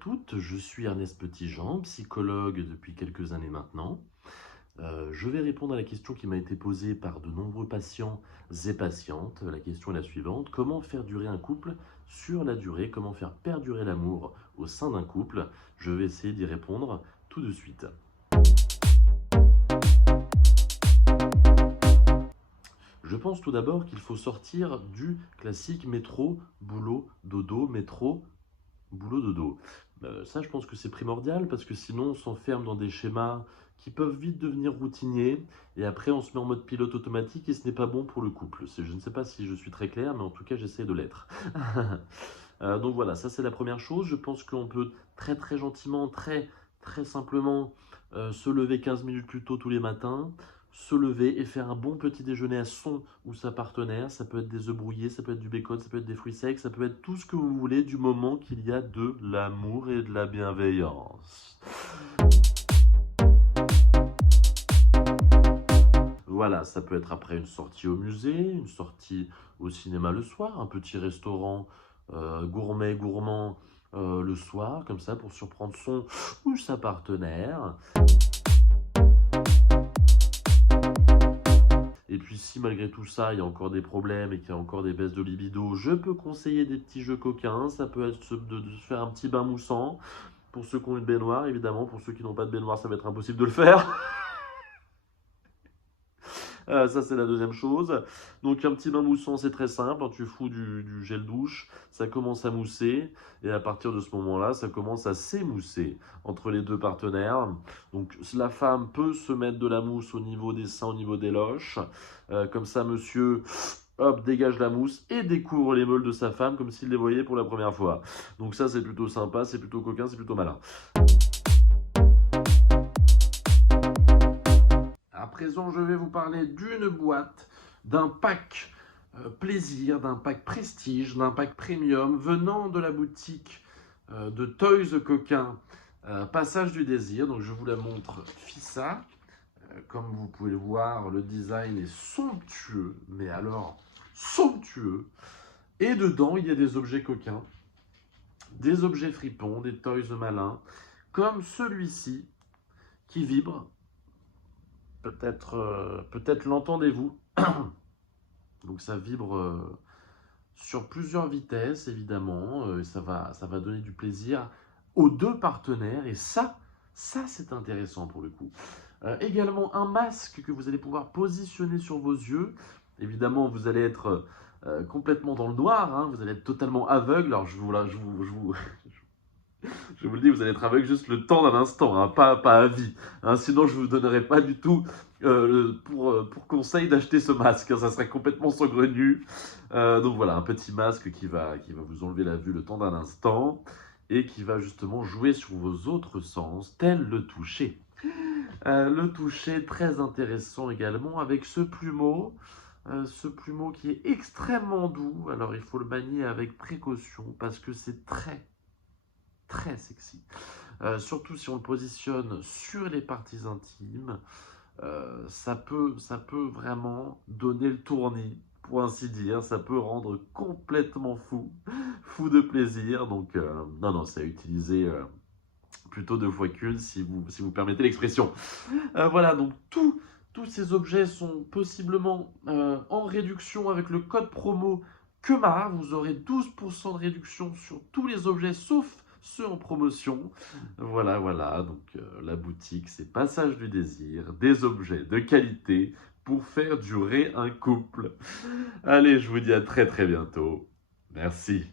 toutes, je suis Ernest Petitjean, psychologue depuis quelques années maintenant. Je vais répondre à la question qui m'a été posée par de nombreux patients et patientes. La question est la suivante: comment faire durer un couple sur la durée? Comment faire perdurer l'amour au sein d'un couple? Je vais essayer d'y répondre tout de suite. Je pense tout d'abord qu'il faut sortir du classique métro, boulot, dodo, métro, boulot, dodo. Ça, je pense que c'est primordial parce que sinon, on s'enferme dans des schémas qui peuvent vite devenir routiniers et après, on se met en mode pilote automatique et ce n'est pas bon pour le couple. Je ne sais pas si je suis très clair, mais en tout cas, j'essaie de l'être. Donc voilà, ça c'est la première chose. Je pense qu'on peut très très gentiment, très simplement se lever 15 minutes plus tôt tous les matins, se lever et faire un bon petit déjeuner à son ou sa partenaire. Ça peut être des œufs brouillés, ça peut être du bacon, ça peut être des fruits secs, ça peut être tout ce que vous voulez du moment qu'il y a de l'amour et de la bienveillance. Voilà, ça peut être après une sortie au musée, une sortie au cinéma le soir, un petit restaurant gourmand le soir, comme ça, pour surprendre son ou sa partenaire. Et puis si malgré tout ça, il y a encore des problèmes et qu'il y a encore des baisses de libido, je peux conseiller des petits jeux coquins. Ça peut être de se faire un petit bain moussant. Pour ceux qui ont une baignoire, évidemment. Pour ceux qui n'ont pas de baignoire, ça va être impossible de le faire. Ça, c'est la deuxième chose. Donc, un petit bain moussant, c'est très simple. Tu fous du gel douche, ça commence à mousser. Et à partir de ce moment-là, ça commence à s'émousser entre les deux partenaires. Donc, la femme peut se mettre de la mousse au niveau des seins, au niveau des loches. Comme ça, monsieur, hop, dégage la mousse et découvre les meules de sa femme comme s'il les voyait pour la première fois. Donc ça, c'est plutôt sympa, c'est plutôt coquin, c'est plutôt malin. À présent, je vais vous parler d'une boîte, d'un pack plaisir, d'un pack prestige, d'un pack premium venant de la boutique de Toys Coquin, Passage du Désir. Donc je vous la montre Fissa. Comme vous pouvez le voir, le design est somptueux, mais alors somptueux. Et dedans, il y a des objets coquins, des objets fripons, des toys malins, comme celui-ci qui vibre. Peut-être l'entendez-vous. Donc ça vibre sur plusieurs vitesses, évidemment. Ça va donner du plaisir aux deux partenaires. Et ça c'est intéressant pour le coup. Également un masque que vous allez pouvoir positionner sur vos yeux. Évidemment, vous allez être complètement dans le noir. Hein. Vous allez être totalement aveugle. Alors je vous le dis, vous allez être aveugle juste le temps d'un instant, hein, pas à vie. Hein, sinon, je ne vous donnerai pas du tout pour conseil d'acheter ce masque. Hein, ça serait complètement saugrenu. Donc voilà, un petit masque qui va vous enlever la vue le temps d'un instant et qui va justement jouer sur vos autres sens, tel le toucher. Le toucher très intéressant également avec ce plumeau qui est extrêmement doux. Alors il faut le manier avec précaution parce que c'est très sexy. Surtout si on le positionne sur les parties intimes, ça peut vraiment donner le tournis, pour ainsi dire. Ça peut rendre complètement fou de plaisir. Donc non, c'est à utiliser plutôt deux fois qu'une, si vous permettez l'expression. Voilà, donc tous ces objets sont possiblement en réduction avec le code promo KEMA. Vous aurez 12% de réduction sur tous les objets, sauf ceux en promotion. Voilà, donc la boutique, c'est Passage du Désir, des objets de qualité pour faire durer un couple. Allez, je vous dis à très bientôt. Merci.